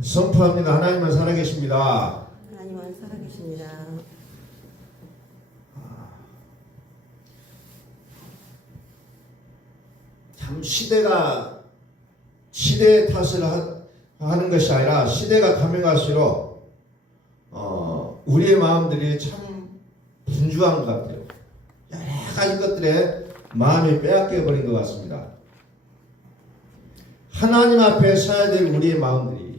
선포합니다. 하나님은 살아계십니다. 하나님은 살아계십니다. 참 시대의 탓을 하는 것이 아니라 시대가 가면 갈수록 우리의 마음들이 참 분주한 것 같아요. 여러 가지 것들에 마음이 빼앗겨 버린 것 같습니다. 하나님 앞에 서야 될 우리의 마음들이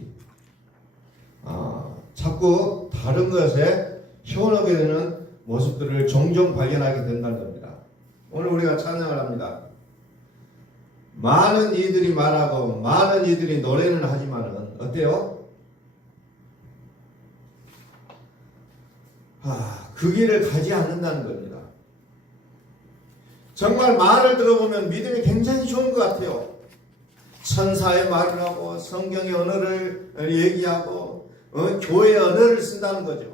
자꾸 다른 것에 현혹하게 되는 모습들을 종종 발견하게 된다는 겁니다. 오늘 우리가 찬양을 합니다. 많은 이들이 말하고 많은 이들이 노래는 하지만은 어때요? 그 길을 가지 않는다는 겁니다. 정말 말을 들어보면 믿음이 굉장히 좋은 것 같아요. 천사의 말을 하고 성경의 언어를 얘기하고 교회의 언어를 쓴다는 거죠.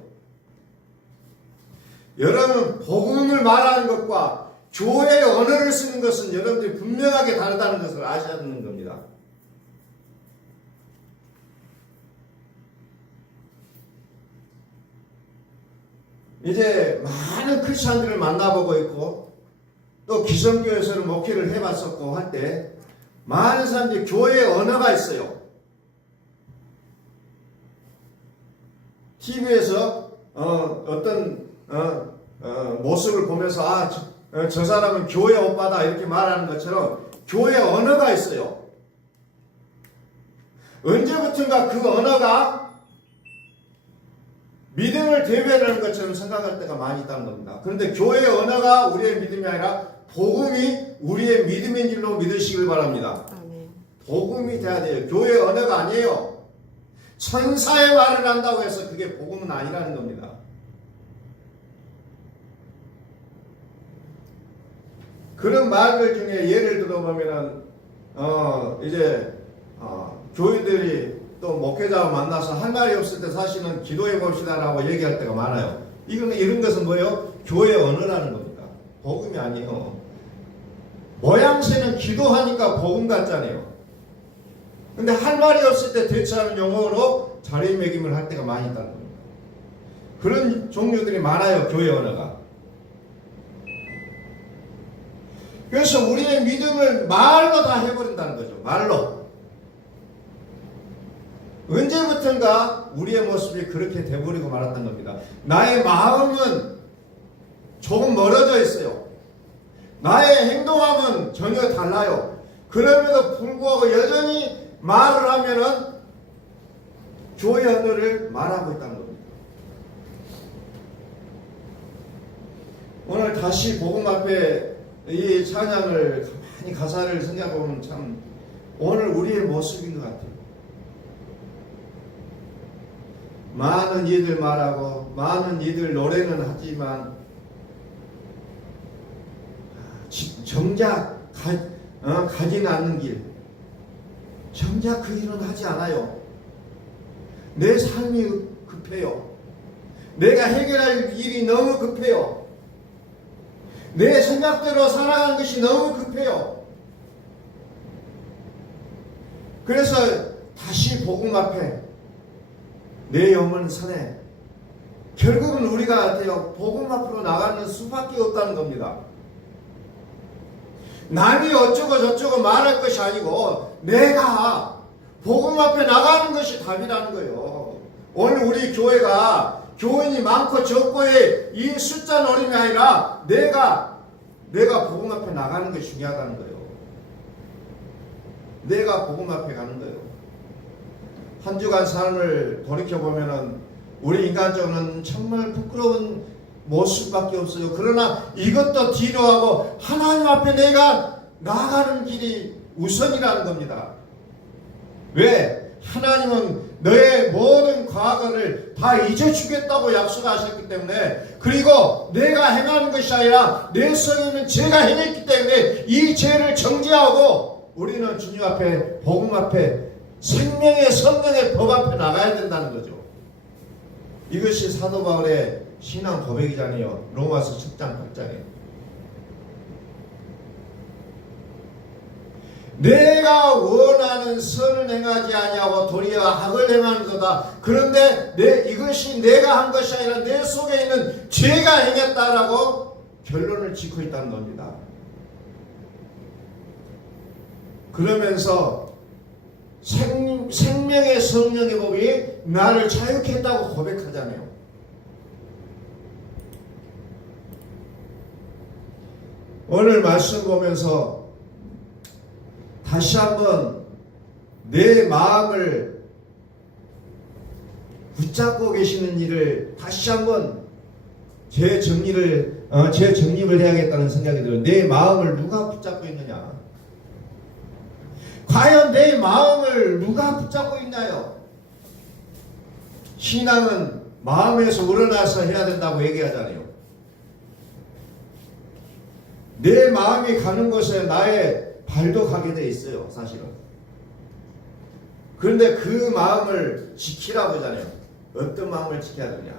여러분, 복음을 말하는 것과 교회의 언어를 쓰는 것은 여러분들이 분명하게 다르다는 것을 아셔야 하는 겁니다. 이제 많은 크리스천들을 만나보고 있고 또 기성교회에서는 목회를 해봤었고 할 때 많은 사람들이 교회의 언어가 있어요. TV에서 어떤 모습을 보면서 저 사람은 교회 오빠다 이렇게 말하는 것처럼 교회 언어가 있어요. 언제부턴가 그 언어가 믿음을 대변하는 것처럼 생각할 때가 많이 있다는 겁니다. 그런데 교회의 언어가 우리의 믿음이 아니라 복음이 우리의 믿음인 줄로 믿으시길 바랍니다. 아멘. 복음이 돼야 돼요. 교회의 언어가 아니에요. 천사의 말을 한다고 해서 그게 복음은 아니라는 겁니다. 그런 말들 중에 예를 들어보면은 교인들이 또 목회자와 만나서 할 말이 없을 때 사실은 기도해 봅시다라고 얘기할 때가 많아요. 이런 것은 뭐예요? 교회 언어라는 겁니다. 복음이 아니에요. 모양새는 기도하니까 복음 같잖아요. 근데 할 말이 없을 때 대처하는 용어로 자리매김을 할 때가 많이 있다는 겁니다. 그런 종류들이 많아요. 교회 언어가. 그래서 우리의 믿음을 말로 다 해버린다는 거죠. 말로. 언제부턴가 우리의 모습이 그렇게 돼버리고 말았던 겁니다. 나의 마음은 조금 멀어져 있어요. 나의 행동함은 전혀 달라요. 그럼에도 불구하고 여전히 말을 하면은 교회 언어를 말하고 있다는 겁니다. 오늘 다시 복음 앞에 이 찬양을 가만히 가사를 생각해보면 참 오늘 우리의 모습인 것 같아요. 많은 이들 말하고 많은 이들 노래는 하지만 정작 가진 않는 길, 정작 그 일은 하지 않아요. 내 삶이 급해요. 내가 해결할 일이 너무 급해요. 내 생각대로 살아가는 것이 너무 급해요. 그래서 다시 복음 앞에 내 영혼 선에 결국은 우리가 어때요? 복음 앞으로 나가는 수밖에 없다는 겁니다. 남이 어쩌고 저쩌고 말할 것이 아니고 내가 복음 앞에 나가는 것이 답이라는 거예요. 오늘 우리 교회가 교인이 많고 적고의 이 숫자 노림이 아니라 내가 복음 앞에 나가는 것이 중요하다는 거예요. 내가 복음 앞에 가는 거예요. 한 주간 삶을 돌이켜보면은 우리 인간적으로는 정말 부끄러운 모습밖에 없어요. 그러나 이것도 뒤로 하고 하나님 앞에 내가 나아가는 길이 우선이라는 겁니다. 왜? 하나님은 너의 모든 과거를 다 잊어주겠다고 약속하셨기 때문에, 그리고 내가 행하는 것이 아니라 내 성에는 죄가 행했기 때문에 이 죄를 정죄하고 우리는 주님 앞에 복음 앞에 생명의 성령의 법 앞에 나가야 된다는 거죠. 이것이 사도 바울의 신앙 고백이잖아요. 로마서 10장 8장에 내가 원하는 선을 행하지 아니하고 도리어 악을 행하는도다. 그런데 이것이 내가 한 것이 아니라 내 속에 있는 죄가 행했다라고 결론을 짓고 있다는 겁니다. 그러면서 생명의 성령의 법이 나를 자유케 했다고 고백하잖아요. 오늘 말씀 보면서 다시 한번 내 마음을 붙잡고 계시는 일을 다시 한번 재정립을 해야겠다는 생각이 들어요. 내 마음을 누가 붙잡고 있느냐? 과연 내 마음을 누가 붙잡고 있나요? 신앙은 마음에서 우러나서 해야 된다고 얘기하잖아요. 내 마음이 가는 곳에 나의 발도 가게 돼 있어요, 사실은. 그런데 그 마음을 지키라고 하잖아요. 어떤 마음을 지켜야 되냐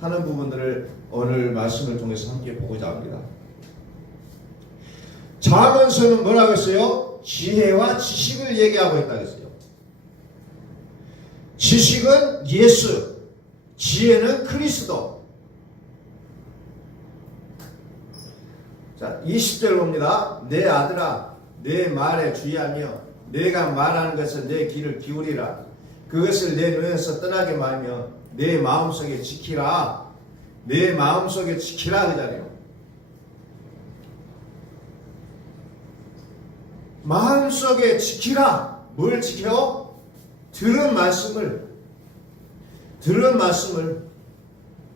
하는 부분들을 오늘 말씀을 통해서 함께 보고자 합니다. 잠언서는 뭐라고 했어요? 지혜와 지식을 얘기하고 있다고 했어요. 지식은 예수, 지혜는 그리스도. 자, 20절 봅니다. 내 아들아, 내 말에 주의하며 내가 말하는 것을 내 귀를 기울이라. 그것을 내 눈에서 떠나게 말며 내 마음속에 지키라. 내 마음속에 지키라 그러잖아요. 마음속에 지키라. 뭘 지켜? 들은 말씀을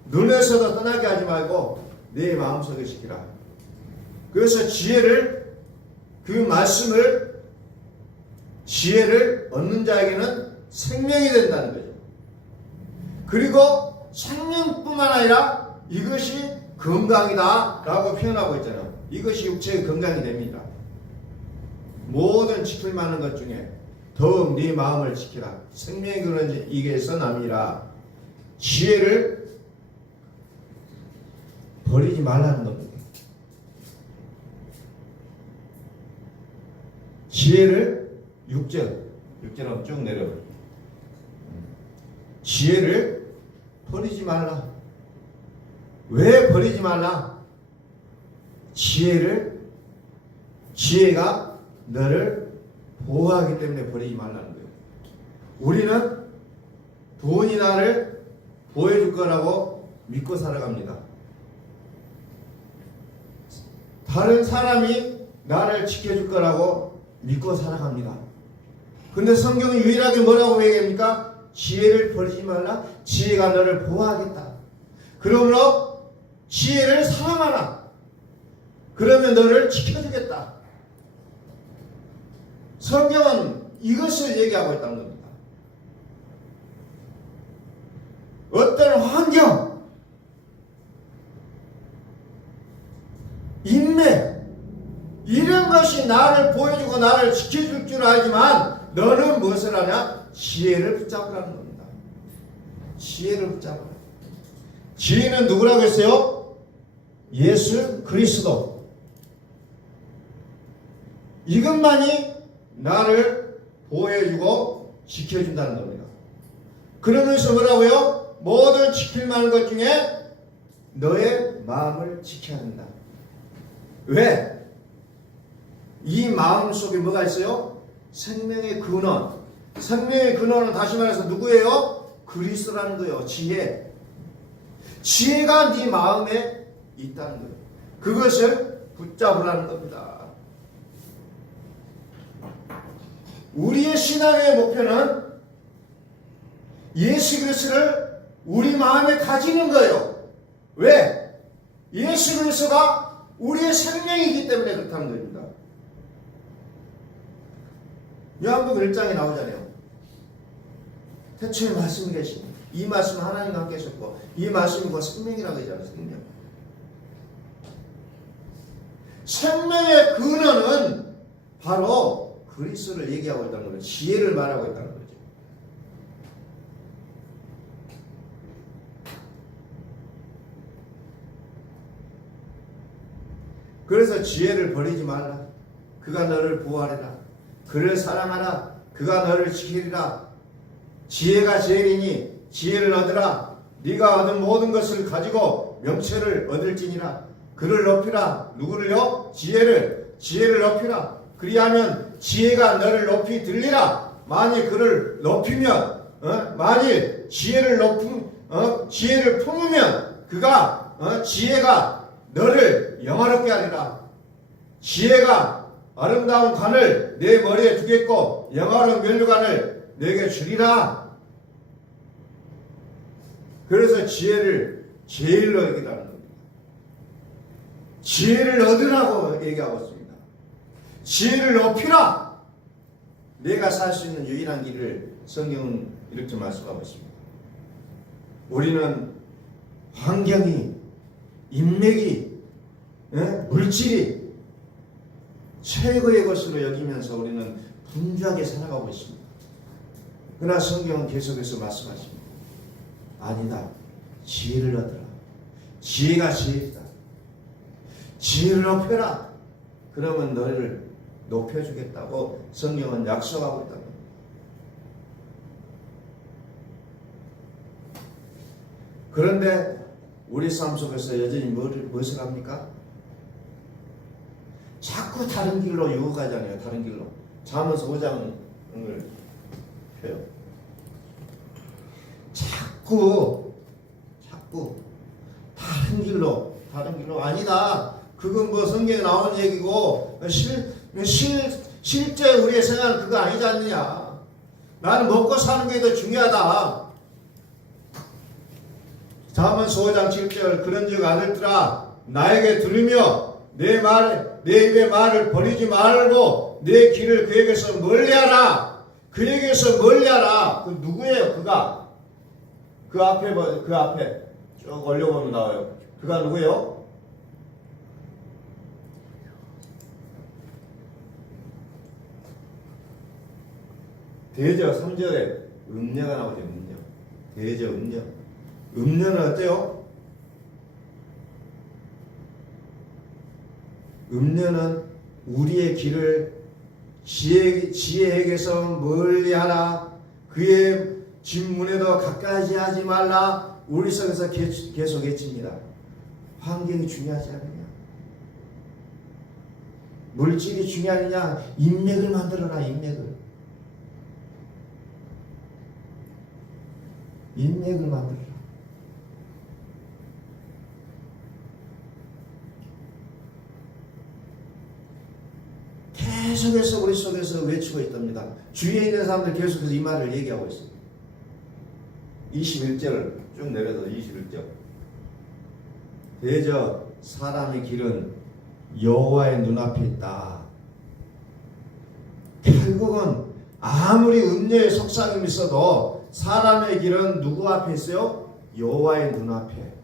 눈에서도 떠나게 하지 말고 내 마음속에 지키라. 그래서 지혜를 얻는 자에게는 생명이 된다는 거죠. 그리고 생명뿐만 아니라 이것이 건강이다 라고 표현하고 있잖아요. 이것이 육체의 건강이 됩니다. 모든 지킬 만한 것 중에 더욱 네 마음을 지키라. 생명이 그런지 이게서 남이라. 지혜를 버리지 말라는 겁니다. 지혜를 6절은 쭉 내려. 지혜를 버리지 말라. 왜 버리지 말라? 지혜가 너를 보호하기 때문에 버리지 말라는 거예요. 우리는 돈이 나를 보호해줄 거라고 믿고 살아갑니다. 다른 사람이 나를 지켜줄 거라고 믿고 살아갑니다. 근데 성경은 유일하게 뭐라고 얘기합니까? 지혜를 버리지 말라. 지혜가 너를 보호하겠다. 그러므로 지혜를 사랑하라. 그러면 너를 지켜주겠다. 성경은 이것을 얘기하고 있다는 겁니다. 어떤 환경, 인맥, 이런 것이 나를 보여주고 나를 지켜줄 줄 알지만 너는 무엇을 하냐? 지혜를 붙잡으라는 겁니다. 지혜를 붙잡으라. 지혜는 누구라고 했어요? 예수 그리스도. 이것만이 나를 보호해주고 지켜준다는 겁니다. 그러면서 뭐라고요? 모든 지킬 만한 것 중에 너의 마음을 지켜야 한다. 왜? 이 마음 속에 뭐가 있어요? 생명의 근원. 생명의 근원은 다시 말해서 누구예요? 그리스도라는 거예요. 지혜. 지혜가 네 마음에 있다는 거예요. 그것을 붙잡으라는 겁니다. 우리의 신앙의 목표는 예수 그리스도를 우리 마음에 가지는 거예요. 왜? 예수 그리스도가 우리의 생명이기 때문에 그렇다는 겁니다. 요한복음 1장에 나오잖아요. 태초에 말씀이 계시니 이 말씀은 하나님과 함께 하셨고 이 말씀이 곧 생명이라고 하잖아요. 생명의 근원은 바로 그리스도를 얘기하고 있다는 거예요. 지혜를 말하고 있다는 거죠. 그래서 지혜를 버리지 말라. 그가 너를 보호하리라. 그를 사랑하라. 그가 너를 지키리라. 지혜가 제일이니 지혜를 얻으라. 네가 얻은 모든 것을 가지고 명철을 얻을지니라. 그를 높이라. 누구를요? 지혜를 높이라. 그리하면 지혜가 너를 높이 들리라. 만일 그를 높이면 만일 지혜를 품으면 그가 지혜가 너를 영화롭게 하리라. 지혜가 아름다운 관을 내 머리에 두겠고 영화로운 면류관을 내게 주리라. 그래서 지혜를 제일로 여기라는 겁니다. 지혜를 얻으라고 얘기하고 있습니다. 지혜를 높이라. 내가 살 수 있는 유일한 길을 성경은 이렇게 말씀하고 있습니다. 우리는 환경이, 인맥이, 물질이 최고의 것으로 여기면서 우리는 분주하게 살아가고 있습니다. 그러나 성경은 계속해서 말씀하십니다. 아니다. 지혜를 얻으라. 지혜가 지혜이다. 지혜를 높여라. 그러면 너를 높여주겠다고 성경은 약속하고 있다. 그런데 우리 삶 속에서 여전히 무엇을 합니까? 자꾸 다른 길로 유혹하잖아요. 다른 길로. 잠언서 5장을 펴요. 자꾸 다른 길로 아니다. 그건 뭐 성경에 나오는 얘기고 실제 우리의 생활은 그거 아니지 않느냐. 나는 먹고 사는 게 더 중요하다. 잠언서 5장 7절 그런즉 아들들아 나에게 들으며 내 입의 말을 버리지 말고 내 길을 그에게서 멀리하라. 그에게서 멀리하라. 그 누구예요? 그가 그 앞에 쭉 올려보면 나와요. 그가 누구예요? 대저 3절에 음녀가 나오죠. 음녀. 대저 음녀. 음녀는 어때요? 음녀는 우리의 길을 지혜에게서 멀리하라. 그의 진문에도 가까이 하지 말라. 우리 속에서 계속 외칩니다. 환경이 중요하지 않느냐? 물질이 중요하느냐? 인맥을 만들어라. 인맥을 만들어라. 계속해서 우리 속에서 외치고 있답니다. 주위에 있는 사람들 계속해서 이 말을 얘기하고 있습니다. 21절을 쭉 내려서 21절. 대저 사람의 길은 여호와의 눈앞에 있다. 결국은 아무리 음녀의 속삭임이 있어도 사람의 길은 누구 앞에 있어요? 여호와의 눈앞에.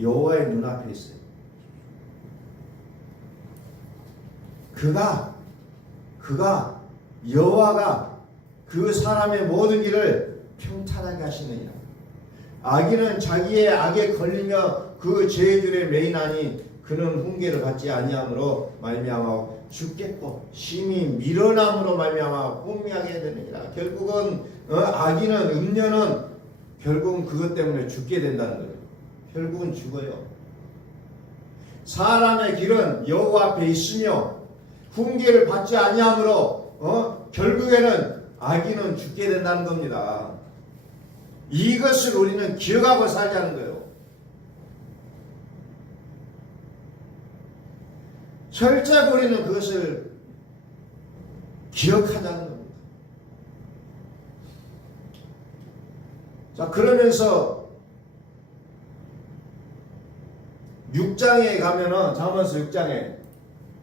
여호와의 눈앞에 있어요. 그가 여호와가 그 사람의 모든 길을 평탄하게 하시느니라. 악인은 자기의 악에 걸리며 그 죄들에 매인하니 그는 훈계를 받지 아니함으로 말미암아 죽겠고 심히 밀어남으로 말미암아 혼미하게 되느니라. 결국은 악인은 음녀는 결국은 그것 때문에 죽게 된다는 거예요. 결국은 죽어요. 사람의 길은 여호와 앞에 있으며 훈계를 받지 아니함으로 결국에는 악인은 죽게 된다는 겁니다. 이것을 우리는 기억하고 살자는 거예요. 철저히 우리는 그것을 기억하자는 겁니다. 자, 그러면서 6장에 가면은 잠언서 6장에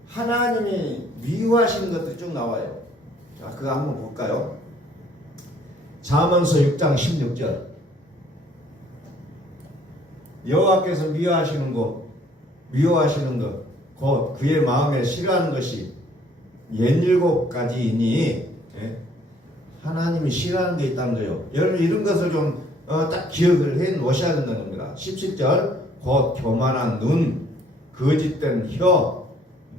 하나님이 미워하시는 것들이 쭉 나와요. 자, 그거 한번 볼까요? 잠언서 6장 16절. 여호와께서 미워하시는 것, 곧 그의 마음에 싫어하는 것이 67가지이니, 하나님이 싫어하는 게 있다는 거예요. 여러분 이런 것을 좀 딱 기억을 해 놓으셔야 된다는 겁니다. 17절, 곧 교만한 눈, 거짓된 혀,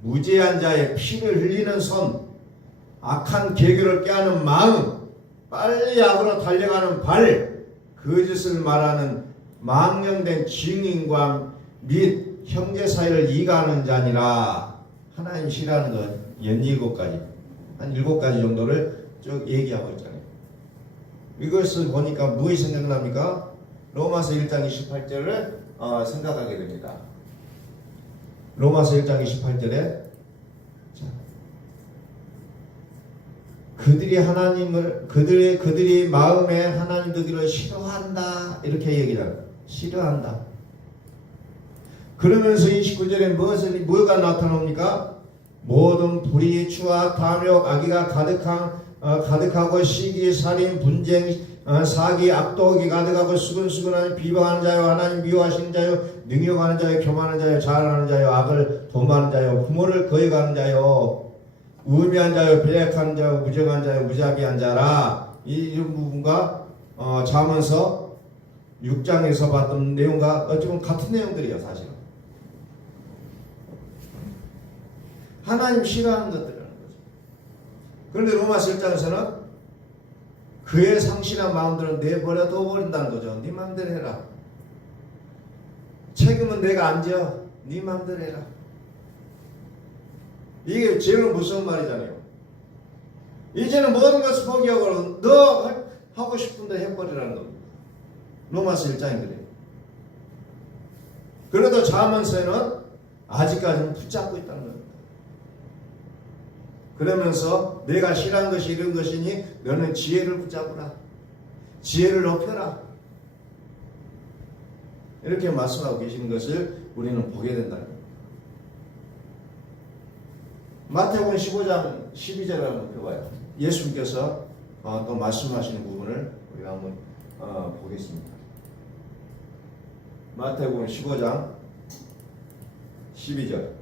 무죄한 자의 피를 흘리는 손, 악한 계교를 깨하는 마음, 빨리 악으로 달려가는 발, 거짓을 말하는 망령된 증인과 및 형제 사이를 이가하는 자니라. 하나님 싫어하는 것 연 7가지, 한 7가지 정도를 쭉 얘기하고 있잖아요. 이것을 보니까 무엇이 생각납니까? 로마서 1장 28절을 생각하게 됩니다. 로마서 1장 28절에 그들이 하나님을 그들이 마음에 하나님 되기를 싫어한다 이렇게 얘기해요. 싫어한다. 그러면서 29절에 뭐가 나타납니까? 모든 불의, 추악, 탐욕, 악의가 가득하고 시기, 살인, 분쟁, 사기, 악독이 가득하고 수근수근한 비방하는 자요, 하나님 미워하시는 자요, 능욕하는 자요, 교만하는 자요, 자랑하는 자요, 악을 도모하는 자요, 부모를 거역하는 자요, 우매한 자요, 배약한 자요, 무정한 자요, 무자비한 자라. 이런 부분과 잠언서 6장에서 봤던 내용과 어쩌면 같은 내용들이에요. 사실은 하나님 싫어하는 것들이라는 거죠. 그런데 로마서 1장에서는 그의 상실한 마음들은 내버려 둬버린다는 거죠. 네 마음대로 해라. 책임은 내가 안 져. 네 마음대로 해라. 이게 제일 무서운 말이잖아요. 이제는 모든 것을 포기하고 너 하고 싶은 데 해버리라는 겁니다. 로마서 1장이 그래요. 그래도 잠언서에는 아직까지는 붙잡고 있다는 겁니다. 그러면서 내가 싫어하는 것이 이런 것이니 너는 지혜를 붙잡으라. 지혜를 높여라. 이렇게 말씀하고 계시는 것을 우리는 보게 된다는 겁니다. 마태복음 15장 12절을 한번 펴봐요. 예수님께서 또 말씀하시는 부분을 우리가 한번 보겠습니다. 마태복음 15장 12절.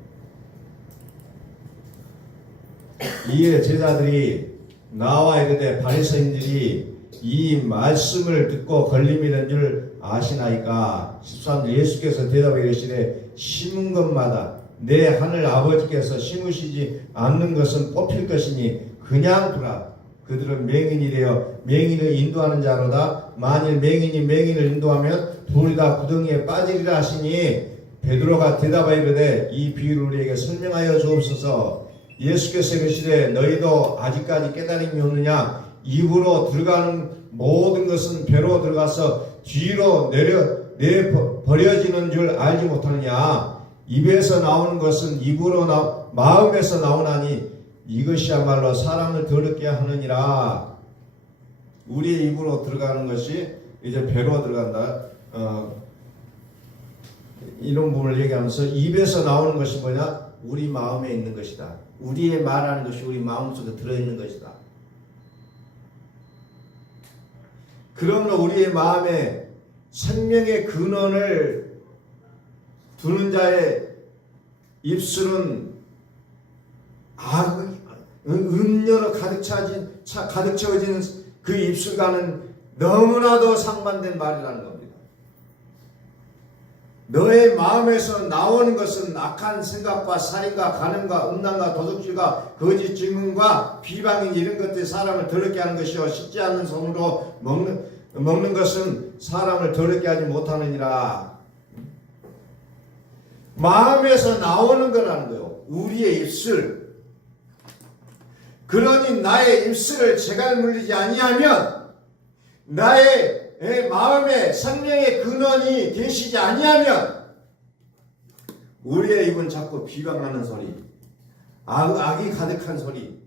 이에 제자들이 나와 이르되 바리새인들이 이 말씀을 듣고 걸림이 된 줄 아시나이까. 13절. 예수께서 대답하여 이르시되 심은 것마다 내 하늘 아버지께서 심으시지 않는 것은 뽑힐 것이니 그냥 두라. 그들은 맹인이 되어 맹인을 인도하는 자로다. 만일 맹인이 맹인을 인도하면 둘이 다 구덩이에 빠지리라 하시니 베드로가 대답하여 이르되 이 비유를 우리에게 설명하여 주옵소서. 예수께서 이르시되 너희도 아직까지 깨달음이 없느냐. 입으로 들어가는 모든 것은 배로 들어가서 뒤로 버려지는 줄 알지 못하느냐. 입에서 나오는 것은 입으로 마음에서 나오나니 이것이야말로 사람을 더럽게 하느니라. 우리의 입으로 들어가는 것이 이제 배로 들어간다. 이런 부분을 얘기하면서 입에서 나오는 것이 뭐냐? 우리 마음에 있는 것이다. 우리의 말하는 것이 우리 마음속에 들어있는 것이다. 그러므로 우리의 마음에 생명의 근원을 두는 자의 입술은 음료로 가득 채워진 그 입술과는 너무나도 상반된 말이라는 겁니다. 너의 마음에서 나오는 것은 악한 생각과 살인과 간음과 음란과 도둑질과 거짓 증언과 비방인 이런 것들이 사람을 더럽게 하는 것이요 씻지 않는 손으로 먹는 것은 사람을 더럽게 하지 못하느니라. 마음에서 나오는 거라는 거예요. 우리의 입술. 그러니 나의 입술을 재갈 물리지 아니하면, 나의 마음에 생명의 근원이 계시지 아니하면, 우리의 입은 자꾸 비방하는 소리, 악이 가득한 소리,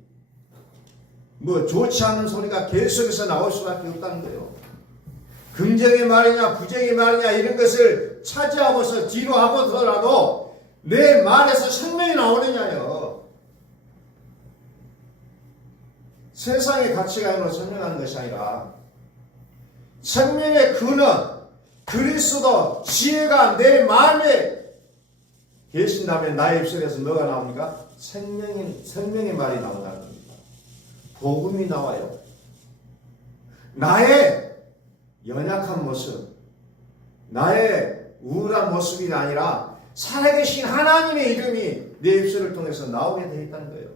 좋지 않은 소리가 계속해서 나올 수밖에 없다는 거예요. 긍정의 말이냐 부정의 말이냐 이런 것을 차지하고서 뒤로 하고서라도 내 말에서 생명이 나오느냐요. 세상의 가치관으로 설명하는 것이 아니라 생명의 근원 그리스도 지혜가 내 마음에 계신다면 나의 입술에서 뭐가 나옵니까? 생명의 말이 나온다는 겁니다. 복음이 나와요. 나의 연약한 모습, 나의 우울한 모습이 아니라 살아계신 하나님의 이름이 내 입술을 통해서 나오게 되어 있다는 거예요.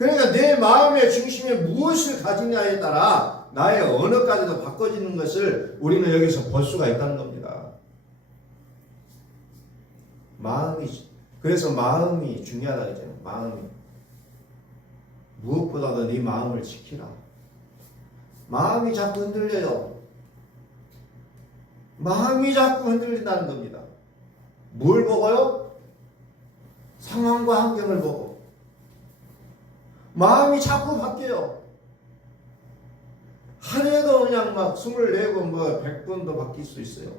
그러니까 내 마음의 중심에 무엇을 가지냐에 따라 나의 언어까지도 바꿔지는 것을 우리는 여기서 볼 수가 있다는 겁니다. 그래서 마음이 중요하다 했잖아요. 마음이. 무엇보다도 네 마음을 지키라. 마음이 자꾸 흔들려요. 마음이 자꾸 흔들린다는 겁니다. 뭘 보고요? 상황과 환경을 보고. 마음이 자꾸 바뀌어요. 하루에도 그냥 막 24번, 100번도 바뀔 수 있어요.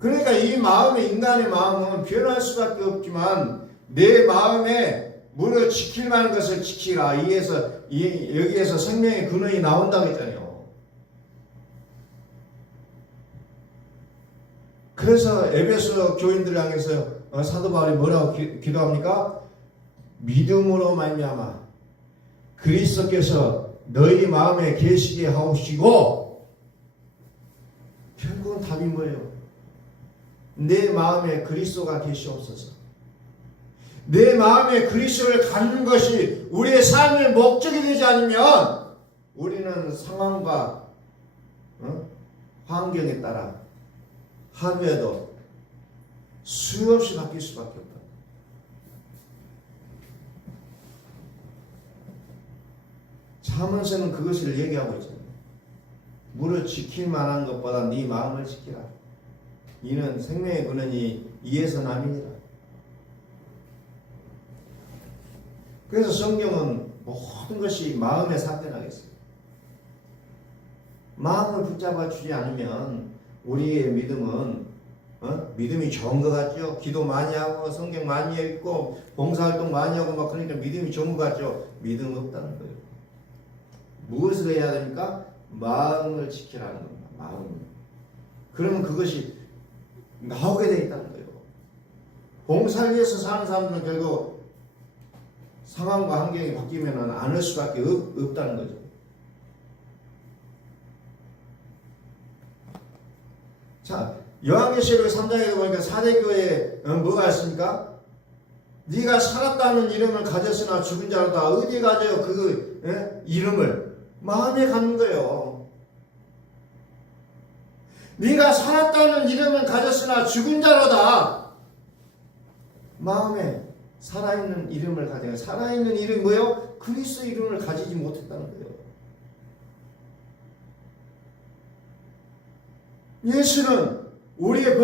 그러니까 이 마음의, 인간의 마음은 변할 수밖에 없지만 내 마음에 무릇 지킬 만한 것을 지키라. 여기에서 생명의 근원이 나온다고 했잖아요. 그래서 에베소 교인들을 향해서 사도 바울이 뭐라고 기도합니까? 믿음으로 말미암아 그리스도께서 너희 마음에 계시게 하옵시고. 결국은 답이 뭐예요? 내 마음에 그리스도가 계시옵소서. 내 마음에 그리스도를 갖는 것이 우리의 삶의 목적이 되지 않으면 우리는 상황과 환경에 따라 하루에도 수없이 바뀔 수밖에 없다. 잠언서는 그것을 얘기하고 있잖아요. 무릇 지킬 만한 것보다 네 마음을 지키라. 이는 생명의 근원이 이에서 남이니라. 그래서 성경은 모든 것이 마음에 사건하겠어요. 마음을 붙잡아 주지 않으면 우리의 믿음은 믿음이 좋은 것 같죠. 기도 많이 하고 성경 많이 읽고 봉사활동 많이 하고 막 그러니까 믿음이 좋은 것 같죠. 믿음 없다는 거예요. 무엇을 해야 됩니까? 마음을 지키라는 겁니다. 마음. 그러면 그것이 나오게 돼 있다는 거예요. 봉사를 위해서 사는 사람들은 결국 상황과 환경이 바뀌면 안 할 수밖에 없다는 거죠. 자, 요한계시록 3장에도 보니까 사대교회에 뭐가 있습니까? 네가 살았다는 이름을 가졌으나 죽은 자로다. 어디에 가져요? 그 이름을 마음에 갖는 거예요. 네가 살았다는 이름을 가졌으나 죽은 자로다. 마음에 살아있는 이름을 가져요. 살아있는 이름이 뭐예요? 그리스도 이름을 가지지 못했다는 거예요. 예수는 우리의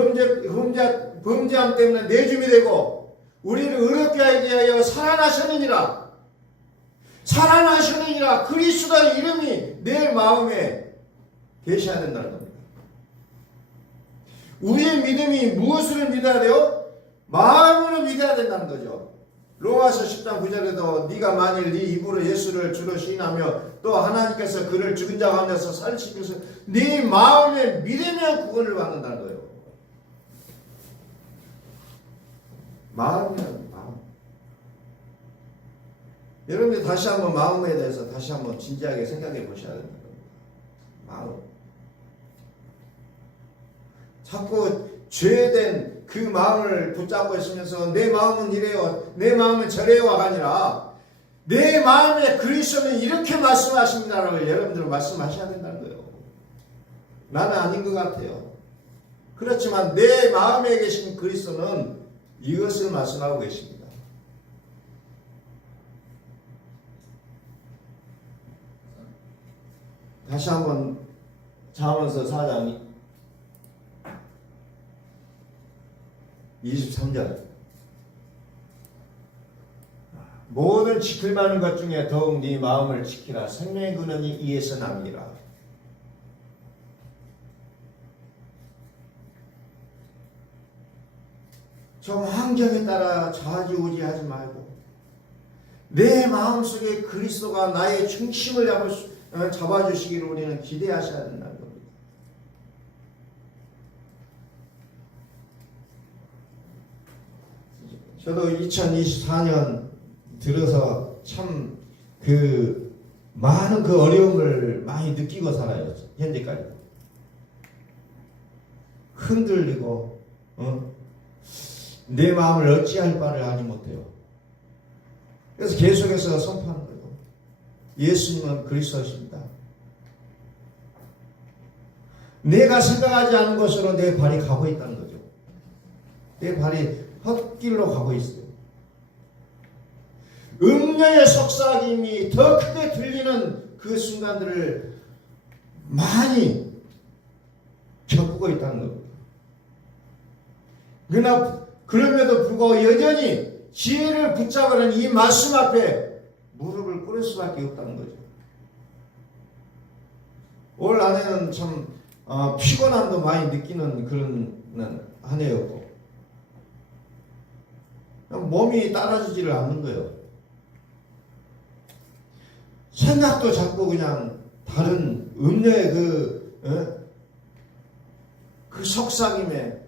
범죄함 때문에 내줌이 되고 우리를 의롭게 하기 위하여 살아나셨느니라. 살아나셨느니라. 그리스도의 이름이 내 마음에 계셔야 된다는 겁니다. 우리의 믿음이 무엇을 믿어야 돼요? 마음으로 믿어야 된다는 거죠. 로마서 10장 9절에도 네가 만일 네 입으로 예수를 주로 시인하며 또 하나님께서 그를 죽은 자 가운데서 살리시켜서 네 마음에 믿으면 구원을 받는다는 거예요. 마음이란 마음. 여러분들 다시 한번 마음에 대해서 다시 한번 진지하게 생각해 보셔야 된다는 겁니다. 마음. 자꾸 죄된 그 마음을 붙잡고 있으면서 내 마음은 이래요, 내 마음은 저래요가 아니라 내 마음에 그리스도는 이렇게 말씀하십니다라고 여러분들은 말씀하셔야 된다는 거예요. 나는 아닌 것 같아요. 그렇지만 내 마음에 계신 그리스도는 이것을 말씀하고 계십니다. 다시 한번 잠언서 4장 23절 모든 지킬 만한 것 중에 더욱 네 마음을 지키라. 생명의 근원이 이에서 남이라. 좀 환경에 따라 좌지우지하지 말고 내 마음속에 그리스도가 나의 중심을 잡아주시기를 우리는 기대하셔야 된다는 겁니다. 저도 2024년 들어서 참 많은 어려움을 많이 느끼고 살아요. 현재까지. 흔들리고 내 마음을 어찌할 바를 아니 못해요. 그래서 계속해서 선포하는 거예요. 예수님은 그리스도십니다. 내가 생각하지 않은 곳으로 내 발이 가고 있다는 거죠. 내 발이 헛길로 가고 있어요. 음녀의 속삭임이 더 크게 들리는 그 순간들을 많이 겪고 있다는 겁니다. 그러나 그럼에도 불구하고 여전히 지혜를 붙잡으는 이 말씀 앞에 무릎을 꿇을 수밖에 없다는 거죠. 올 한해는 참 피곤함도 많이 느끼는 그런 한 해였고, 몸이 따라주지를 않는 거예요. 생각도 자꾸 그냥 다른 음녀의 그 속삭임에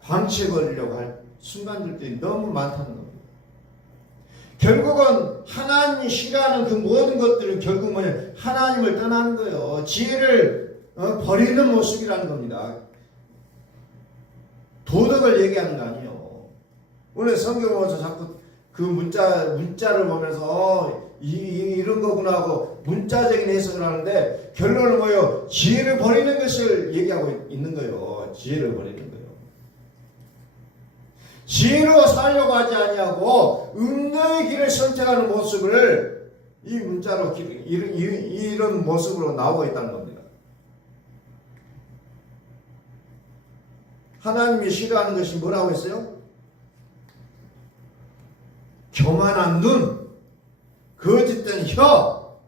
방치해버리려고 할 순간들이 너무 많다는 겁니다. 결국은 하나님이 싫어하는 그 모든 것들은 결국 뭐냐, 하나님을 떠나는 거예요. 지혜를 버리는 모습이라는 겁니다. 도덕을 얘기하는 거 아니에요. 오늘 성경을 보면서 자꾸 그 문자를 보면서 이런 거구나 하고 문자적인 해석을 하는데, 결론은 뭐예요? 지혜를 버리는 것을 얘기하고 있는 거예요. 지혜를 버리는 거예요. 지혜로 살려고 하지 아니하고 음녀의 길을 선택하는 모습을 이 문자로 이런 모습으로 나오고 있다는 겁니다. 하나님이 싫어하는 것이 뭐라고 했어요? 교만한 눈, 거짓된 혀,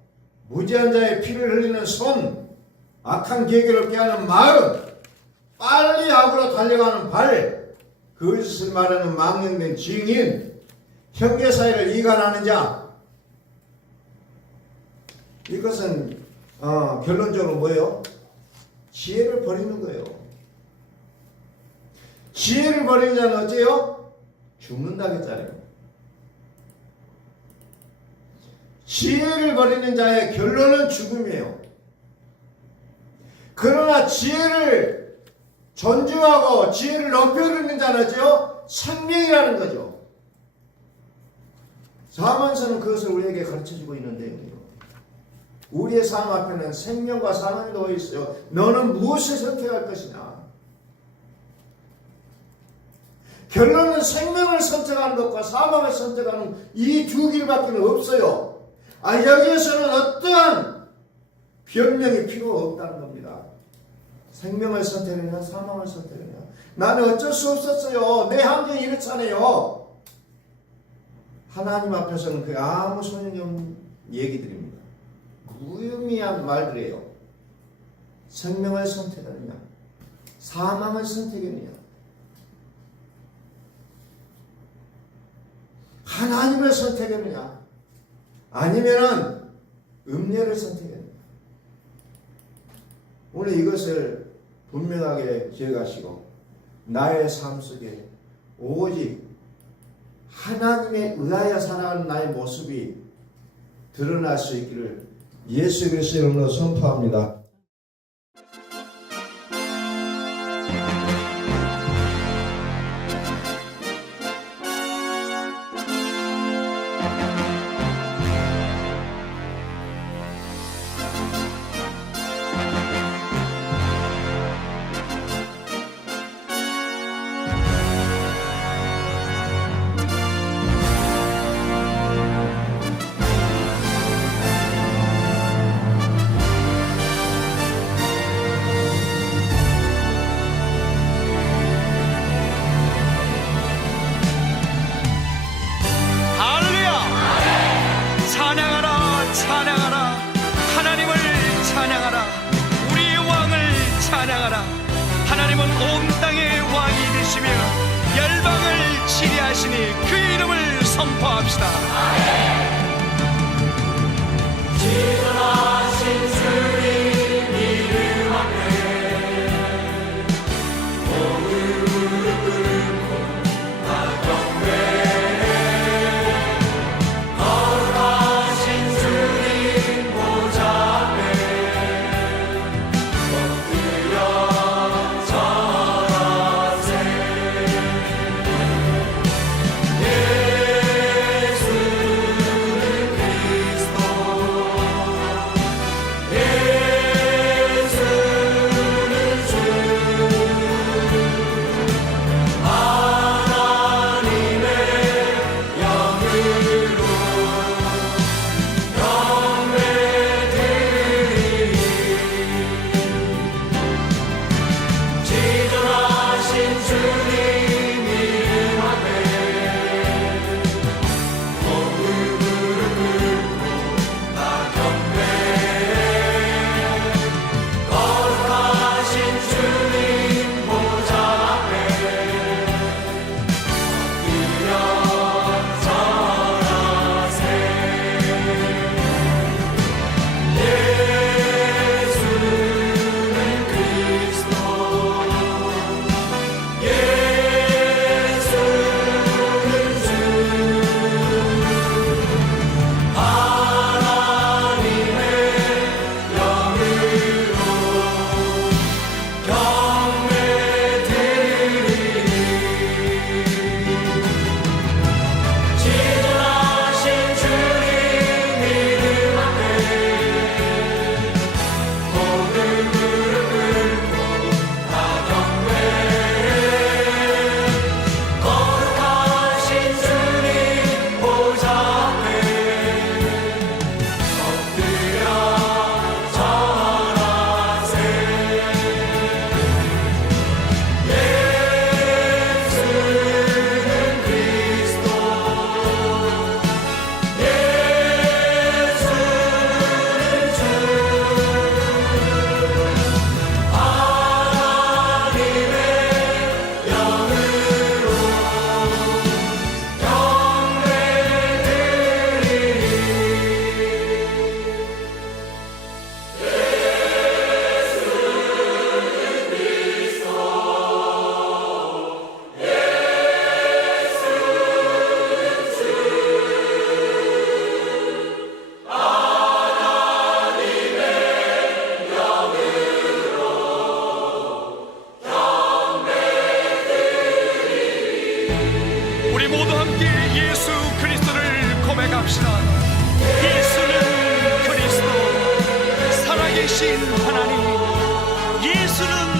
무지한 자의 피를 흘리는 손, 악한 계획을 없게 하는 마음, 빨리 악으로 달려가는 발, 거짓을 말하는 망령된 증인, 형제 사이를 이간하는 자. 이것은 결론적으로 뭐예요? 지혜를 버리는 거예요. 지혜를 버리는 자는 어째요? 죽는다 했잖아요. 지혜를 버리는 자의 결론은 죽음이에요. 그러나 지혜를 존중하고 지혜를 높여드리는 자는 어째요? 생명이라는 거죠. 사만서는 그것을 우리에게 가르쳐주고 있는데요. 우리의 삶 앞에는 생명과 사망이 놓여 있어요. 너는 무엇을 선택할 것이냐? 결론은 생명을 선택하는 것과 사망을 선택하는 이 두 길밖에 없어요. 여기에서는 어떠한 변명이 필요 없다는 겁니다. 생명을 선택하냐 사망을 선택하냐. 나는 어쩔 수 없었어요. 내 환경이 이렇잖아요. 하나님 앞에서는 그 아무 소용이 없는 얘기들입니다. 무의미한 말들이에요. 생명을 선택하느냐 사망을 선택하느냐, 하나님을 선택하느냐 아니면은 음녀를 선택하느냐. 오늘 이것을 분명하게 기억하시고 나의 삶 속에 오직 하나님에 의하여 살아가는 나의 모습이 드러날 수 있기를 예수 그리스도의 이름으로 선포합니다. 하나님은 온 땅의 왕이 되시며 열방을 치리하시니 그 이름을 선포합시다. 지존하신 주님 이름 앞에 모두 무릎 꿇고 다 경배해. 거룩하신 주님 보좌 앞에 엎드려 예수 함께 예수 그리스도를 고백합시다. 예수는 그리스도, 살아계신 하나님. 예수는